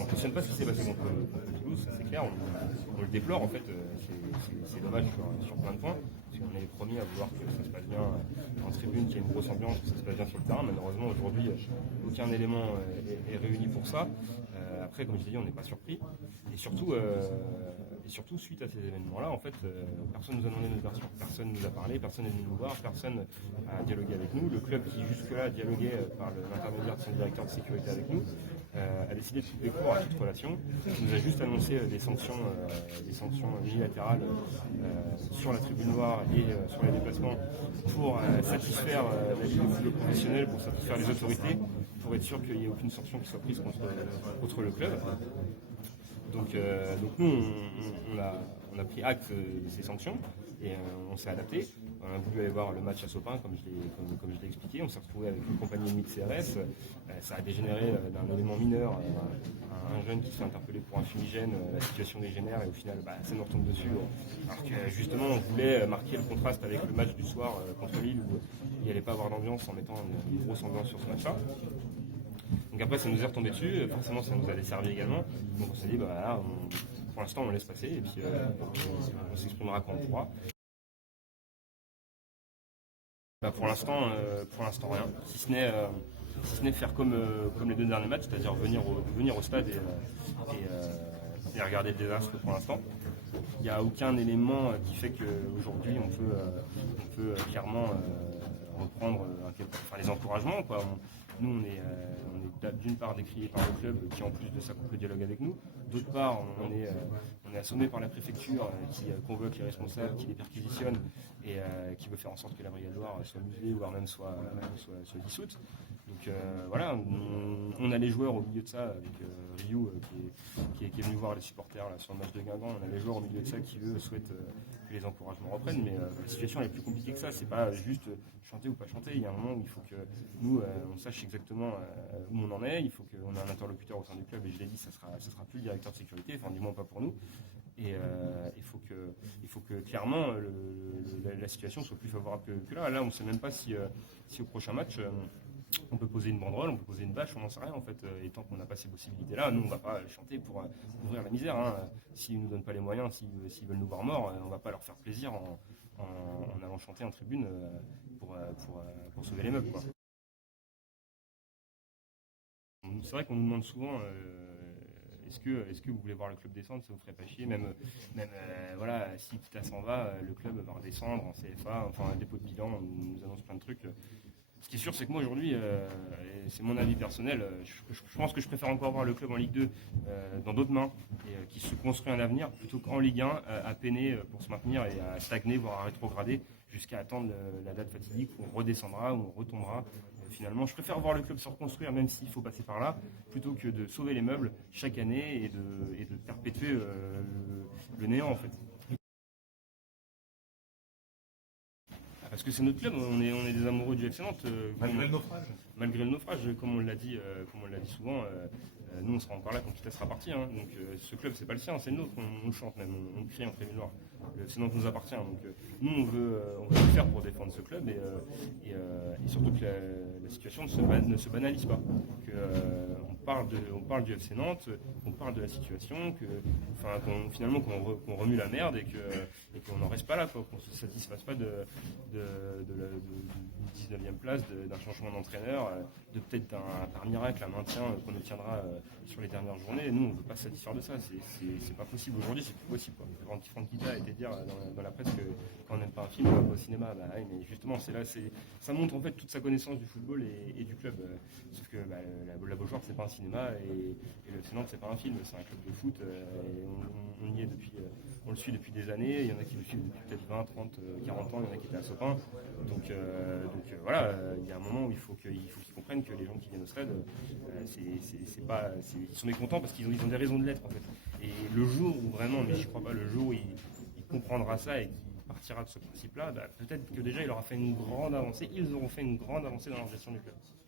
on ne cautionne pas ce qui s'est passé contre Toulouse, ça c'est clair, on le déplore en fait, c'est dommage sur plein de points, parce qu'on est les premiers à vouloir que ça se passe bien en tribune, qu'il y ait une grosse ambiance, que ça se passe bien sur le terrain. Malheureusement aujourd'hui aucun élément est réuni pour ça. Après, comme je l'ai dit, on n'est pas surpris, et surtout suite à ces événements-là, en fait, personne nous a demandé notre version, personne nous a parlé, personne n'est venu nous voir, personne a dialogué avec nous. Le club qui jusque-là dialoguait par l'intermédiaire de son directeur de sécurité avec nous a décidé de couper court à toute relation. Il nous a juste annoncé des sanctions unilatérales sur la tribune noire et sur les déplacements pour satisfaire la Ligue de football professionnel, pour satisfaire les autorités, pour être sûr qu'il n'y ait aucune sanction qui soit prise contre le club. Donc nous, on a pris acte de ces sanctions et on s'est adapté. On a voulu aller voir le match à Sopin, comme je l'ai expliqué. On s'est retrouvé avec une compagnie ennemie de CRS. Ça a dégénéré d'un élément mineur, un jeune qui se fait interpeller pour un fumigène. La situation dégénère et au final, ça nous retombe dessus. Alors que justement, on voulait marquer le contraste avec le match du soir contre Lille où il n'y allait pas avoir d'ambiance en mettant une grosse ambiance sur ce match-là. Donc après, ça nous est retombé dessus, forcément ça nous a desservi également. Donc on s'est dit, pour l'instant on laisse passer et puis on s'exprimera quand on pourra. Pour l'instant rien, si ce n'est faire comme les 2 derniers matchs, c'est-à-dire venir au stade et regarder le désastre pour l'instant. Il n'y a aucun élément qui fait qu'aujourd'hui on peut clairement reprendre les encouragements, quoi. Nous, on est d'une part décrié par le club qui, en plus de ça, coupe le dialogue avec nous. D'autre part, on est assommé par la préfecture qui convoque les responsables, qui les perquisitionne et qui veut faire en sorte que la Brigade Loire soit muselée, voire même soit dissoute. Donc voilà, on a les joueurs au milieu de ça, avec Ryu qui est venu voir les supporters là, sur le match de Guingamp. On a les joueurs au milieu de ça qui, eux, souhaitent que les encouragements reprennent. Mais la situation est plus compliquée que ça. C'est pas juste chanter ou pas chanter. Il y a un moment où il faut que nous, on sache exactement où on en est. Il faut qu'on ait un interlocuteur au sein du club. Et je l'ai dit, ça sera plus le directeur de sécurité, enfin du moins pas pour nous. Et il faut que clairement la situation soit plus favorable que là. Là, on ne sait même pas si au prochain match on peut poser une banderole, on peut poser une bâche, on n'en sait rien en fait. Et tant qu'on n'a pas ces possibilités-là, nous on ne va pas chanter pour ouvrir la misère. Hein. S'ils ne nous donnent pas les moyens, s'ils veulent nous voir morts, on ne va pas leur faire plaisir en allant chanter en tribune pour sauver les meubles, quoi. C'est vrai qu'on nous demande souvent est-ce que vous voulez voir le club descendre, ça vous ferait pas chier, même voilà, si Kita s'en va, le club va redescendre en CFA, enfin un dépôt de bilan, on nous annonce plein de trucs. Ce qui est sûr, c'est que moi aujourd'hui, c'est mon avis personnel, je pense que je préfère encore voir le club en Ligue 2 dans d'autres mains et qui se construit un avenir plutôt qu'en Ligue 1 à peiner pour se maintenir et à stagner, voire à rétrograder jusqu'à attendre la date fatidique où on redescendra, où on retombera. Finalement, je préfère voir le club se reconstruire, même s'il faut passer par là, plutôt que de sauver les meubles chaque année et de perpétuer le néant en fait. Parce que c'est notre club, on est des amoureux du FC Nantes. Malgré le naufrage. Malgré le naufrage, comme on l'a dit souvent, nous on sera encore là quand Kita sera parti. Hein. Donc ce club c'est pas le sien, c'est le nôtre, on le chante même, on le crie en tribune noire. Le FC Nantes nous appartient. Donc nous on veut tout faire pour défendre ce club et surtout que la situation ne se banalise pas. On parle du FC Nantes, on parle de la situation, qu'on remue la merde et qu'on n'en reste pas là, quoi, qu'on ne se satisfasse pas de la 19e place, d'un changement d'entraîneur, de peut-être par miracle un maintien qu'on obtiendra sur les dernières journées. Et nous, on ne veut pas se satisfaire de ça. C'est pas possible. Aujourd'hui, c'est plus possible. Franck Kita a été dire dans la presse que quand on n'aime pas un film, on va pas au cinéma. Oui, mais justement, ça montre en fait toute sa connaissance du football et du club. Sauf que la Beaujoire, c'est pas un cinéma et le FC Nantes, c'est pas un film, c'est un club de foot. Et on y est on le suit depuis des années. Il y en a qui le suivent depuis peut-être 20, 30, 40 ans. Il y en a qui étaient à Sopin. Donc voilà, il y a un moment où il faut qu'ils comprennent que les gens qui viennent au stade, ils sont mécontents parce qu'ils ont des raisons de l'être en fait. Et le jour où vraiment, mais je crois pas, le jour où il comprendra ça et qu'il partira de ce principe-là, peut-être que déjà il aura fait une grande avancée, ils auront fait une grande avancée dans leur gestion du club.